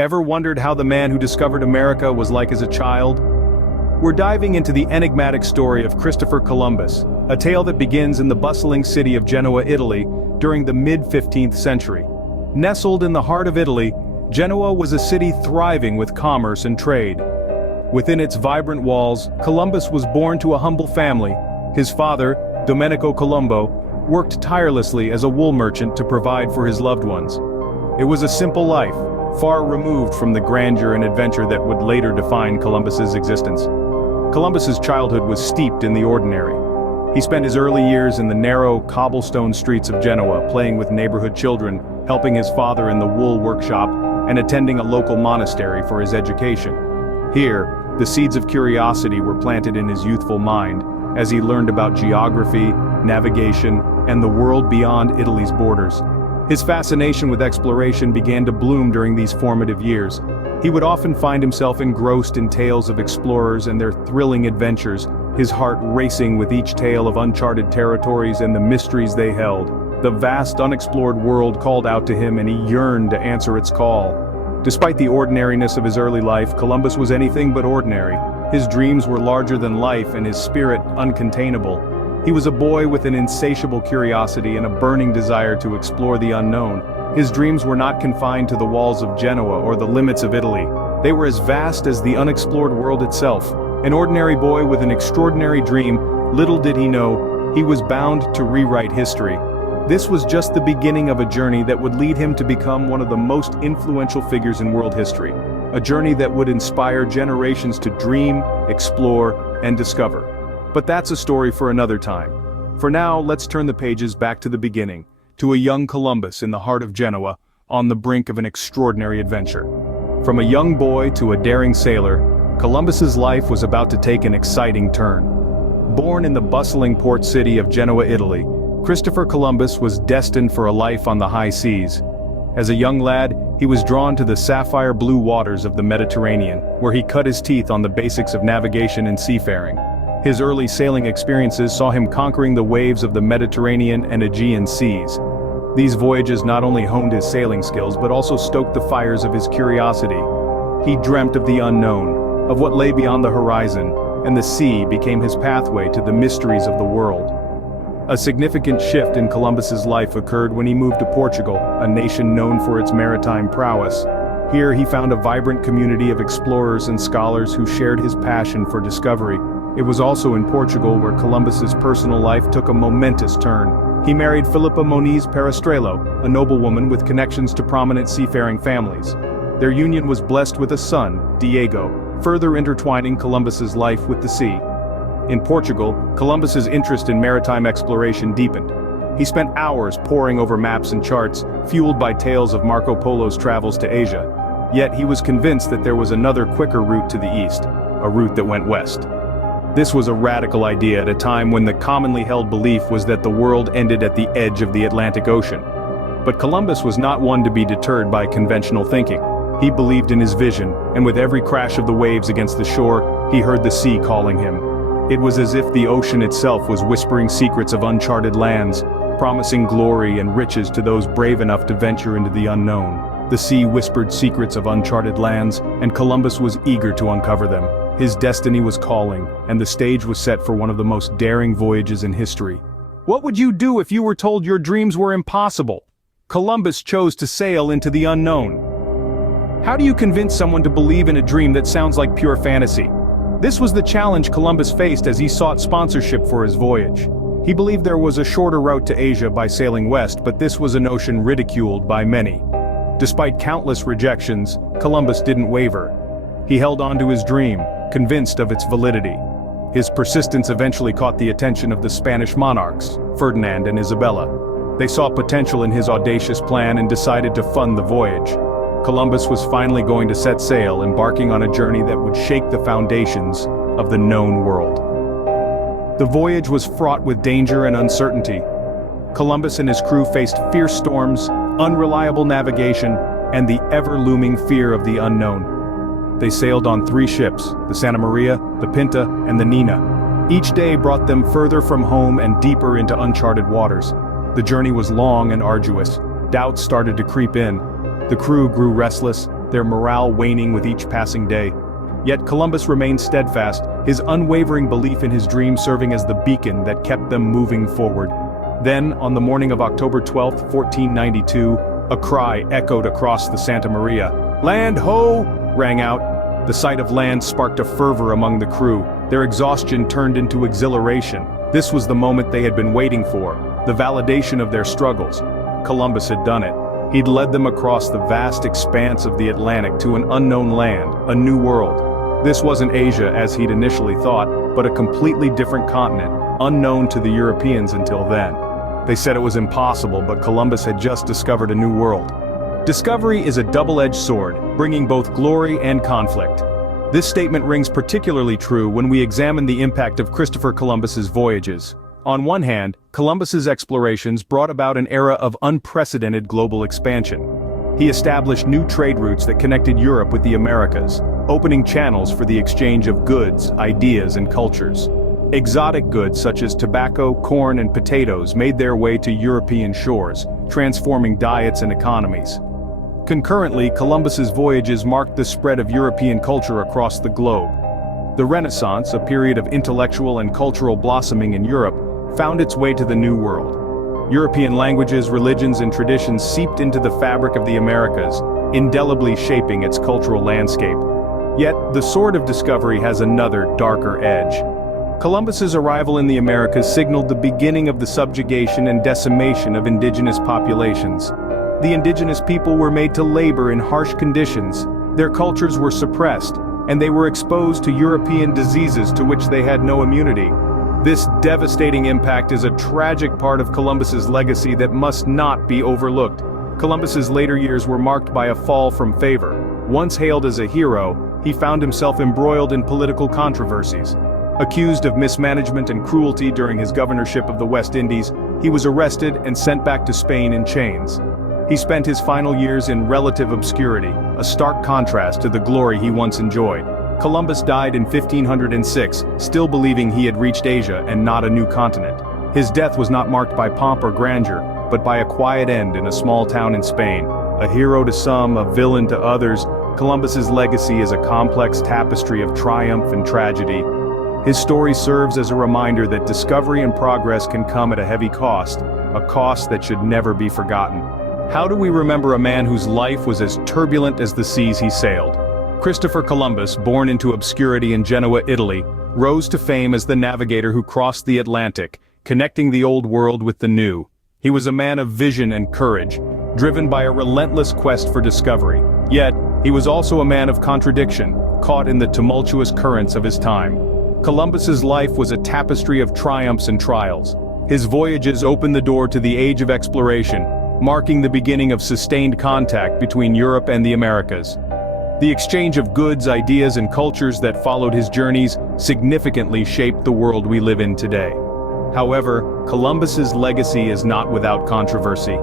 Ever wondered how the man who discovered America was like as a child? We're diving into the enigmatic story of Christopher Columbus, a tale that begins in the bustling city of Genoa, Italy, during the mid-15th century. Nestled in the heart of Italy, Genoa was a city thriving with commerce and trade. Within its vibrant walls, Columbus was born to a humble family. His father, Domenico Colombo, worked tirelessly as a wool merchant to provide for his loved ones. It was a simple life, far removed from the grandeur and adventure that would later define Columbus's existence. Columbus's childhood was steeped in the ordinary. He spent his early years in the narrow, cobblestone streets of Genoa, playing with neighborhood children, helping his father in the wool workshop, and attending a local monastery for his education. Here, the seeds of curiosity were planted in his youthful mind, as he learned about geography, navigation, and the world beyond Italy's borders. His fascination with exploration began to bloom during these formative years. He would often find himself engrossed in tales of explorers and their thrilling adventures, his heart racing with each tale of uncharted territories and the mysteries they held. The vast unexplored world called out to him, and he yearned to answer its call. Despite the ordinariness of his early life, Columbus was anything but ordinary. His dreams were larger than life and his spirit uncontainable. He was a boy with an insatiable curiosity and a burning desire to explore the unknown. His dreams were not confined to the walls of Genoa or the limits of Italy. They were as vast as the unexplored world itself. An ordinary boy with an extraordinary dream, little did he know, he was bound to rewrite history. This was just the beginning of a journey that would lead him to become one of the most influential figures in world history. A journey that would inspire generations to dream, explore, and discover. But that's a story for another time. For now, let's turn the pages back to the beginning, to a young Columbus in the heart of Genoa, on the brink of an extraordinary adventure. From a young boy to a daring sailor, Columbus's life was about to take an exciting turn. Born in the bustling port city of Genoa, Italy, Christopher Columbus was destined for a life on the high seas. As a young lad, he was drawn to the sapphire blue waters of the Mediterranean, where he cut his teeth on the basics of navigation and seafaring. His early sailing experiences saw him conquering the waves of the Mediterranean and Aegean seas. These voyages not only honed his sailing skills but also stoked the fires of his curiosity. He dreamt of the unknown, of what lay beyond the horizon, and the sea became his pathway to the mysteries of the world. A significant shift in Columbus's life occurred when he moved to Portugal, a nation known for its maritime prowess. Here he found a vibrant community of explorers and scholars who shared his passion for discovery. It was also in Portugal where Columbus's personal life took a momentous turn. He married Philippa Moniz Perestrelo, a noblewoman with connections to prominent seafaring families. Their union was blessed with a son, Diego, further intertwining Columbus's life with the sea. In Portugal, Columbus's interest in maritime exploration deepened. He spent hours poring over maps and charts, fueled by tales of Marco Polo's travels to Asia. Yet he was convinced that there was another quicker route to the east, a route that went west. This was a radical idea at a time when the commonly held belief was that the world ended at the edge of the Atlantic Ocean. But Columbus was not one to be deterred by conventional thinking. He believed in his vision, and with every crash of the waves against the shore, he heard the sea calling him. It was as if the ocean itself was whispering secrets of uncharted lands, promising glory and riches to those brave enough to venture into the unknown. The sea whispered secrets of uncharted lands, and Columbus was eager to uncover them. His destiny was calling, and the stage was set for one of the most daring voyages in history. What would you do if you were told your dreams were impossible? Columbus chose to sail into the unknown. How do you convince someone to believe in a dream that sounds like pure fantasy? This was the challenge Columbus faced as he sought sponsorship for his voyage. He believed there was a shorter route to Asia by sailing west, but this was a notion ridiculed by many. Despite countless rejections, Columbus didn't waver. He held on to his dream, convinced of its validity. His persistence eventually caught the attention of the Spanish monarchs, Ferdinand and Isabella. They saw potential in his audacious plan and decided to fund the voyage. Columbus was finally going to set sail, embarking on a journey that would shake the foundations of the known world. The voyage was fraught with danger and uncertainty. Columbus and his crew faced fierce storms, unreliable navigation, and the ever-looming fear of the unknown. They sailed on 3 ships, the Santa Maria, the Pinta, and the Nina. Each day brought them further from home and deeper into uncharted waters. The journey was long and arduous. Doubts started to creep in. The crew grew restless, their morale waning with each passing day. Yet Columbus remained steadfast, his unwavering belief in his dream serving as the beacon that kept them moving forward. Then, on the morning of October 12, 1492, a cry echoed across the Santa Maria. "Land ho!" rang out. The sight of land sparked a fervor among the crew. Their exhaustion turned into exhilaration. This was the moment they had been waiting for, the validation of their struggles. Columbus had done it. He'd led them across the vast expanse of the Atlantic to an unknown land, a new world. This wasn't Asia as he'd initially thought, but a completely different continent, unknown to the Europeans until then. They said it was impossible, but Columbus had just discovered a new world. Discovery is a double-edged sword, bringing both glory and conflict. This statement rings particularly true when we examine the impact of Christopher Columbus's voyages. On one hand, Columbus's explorations brought about an era of unprecedented global expansion. He established new trade routes that connected Europe with the Americas, opening channels for the exchange of goods, ideas, and cultures. Exotic goods such as tobacco, corn, and potatoes made their way to European shores, transforming diets and economies. Concurrently, Columbus's voyages marked the spread of European culture across the globe. The Renaissance, a period of intellectual and cultural blossoming in Europe, found its way to the New World. European languages, religions, and traditions seeped into the fabric of the Americas, indelibly shaping its cultural landscape. Yet, the sword of discovery has another, darker edge. Columbus's arrival in the Americas signaled the beginning of the subjugation and decimation of indigenous populations. The indigenous people were made to labor in harsh conditions, their cultures were suppressed, and they were exposed to European diseases to which they had no immunity. This devastating impact is a tragic part of Columbus's legacy that must not be overlooked. Columbus's later years were marked by a fall from favor. Once hailed as a hero, he found himself embroiled in political controversies. Accused of mismanagement and cruelty during his governorship of the West Indies, he was arrested and sent back to Spain in chains. He spent his final years in relative obscurity, a stark contrast to the glory he once enjoyed. Columbus died in 1506, still believing he had reached Asia and not a new continent. His death was not marked by pomp or grandeur, but by a quiet end in a small town in Spain. A hero to some, a villain to others, Columbus's legacy is a complex tapestry of triumph and tragedy. His story serves as a reminder that discovery and progress can come at a heavy cost, a cost that should never be forgotten. How do we remember a man whose life was as turbulent as the seas he sailed? Christopher Columbus, born into obscurity in Genoa, Italy, rose to fame as the navigator who crossed the Atlantic, connecting the old world with the new. He was a man of vision and courage, driven by a relentless quest for discovery. Yet, he was also a man of contradiction, caught in the tumultuous currents of his time. Columbus's life was a tapestry of triumphs and trials. His voyages opened the door to the age of exploration, marking the beginning of sustained contact between Europe and the Americas. The exchange of goods, ideas, and cultures that followed his journeys significantly shaped the world we live in today. However, Columbus's legacy is not without controversy.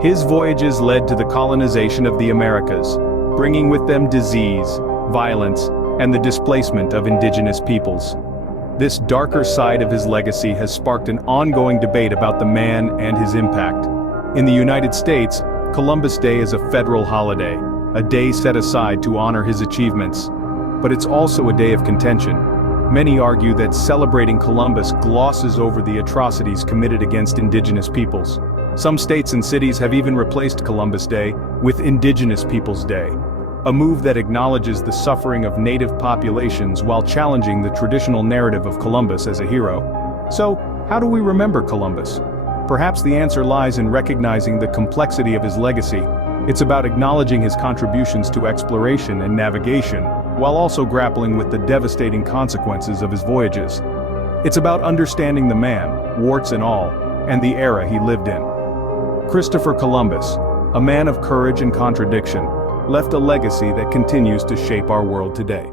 His voyages led to the colonization of the Americas, bringing with them disease, violence, and the displacement of indigenous peoples. This darker side of his legacy has sparked an ongoing debate about the man and his impact. In the United States, Columbus Day is a federal holiday, a day set aside to honor his achievements. But it's also a day of contention. Many argue that celebrating Columbus glosses over the atrocities committed against indigenous peoples. Some states and cities have even replaced Columbus Day with Indigenous Peoples Day, a move that acknowledges the suffering of native populations while challenging the traditional narrative of Columbus as a hero. So, how do we remember Columbus? Perhaps the answer lies in recognizing the complexity of his legacy. It's about acknowledging his contributions to exploration and navigation, while also grappling with the devastating consequences of his voyages. It's about understanding the man, warts and all, and the era he lived in. Christopher Columbus, a man of courage and contradiction, left a legacy that continues to shape our world today.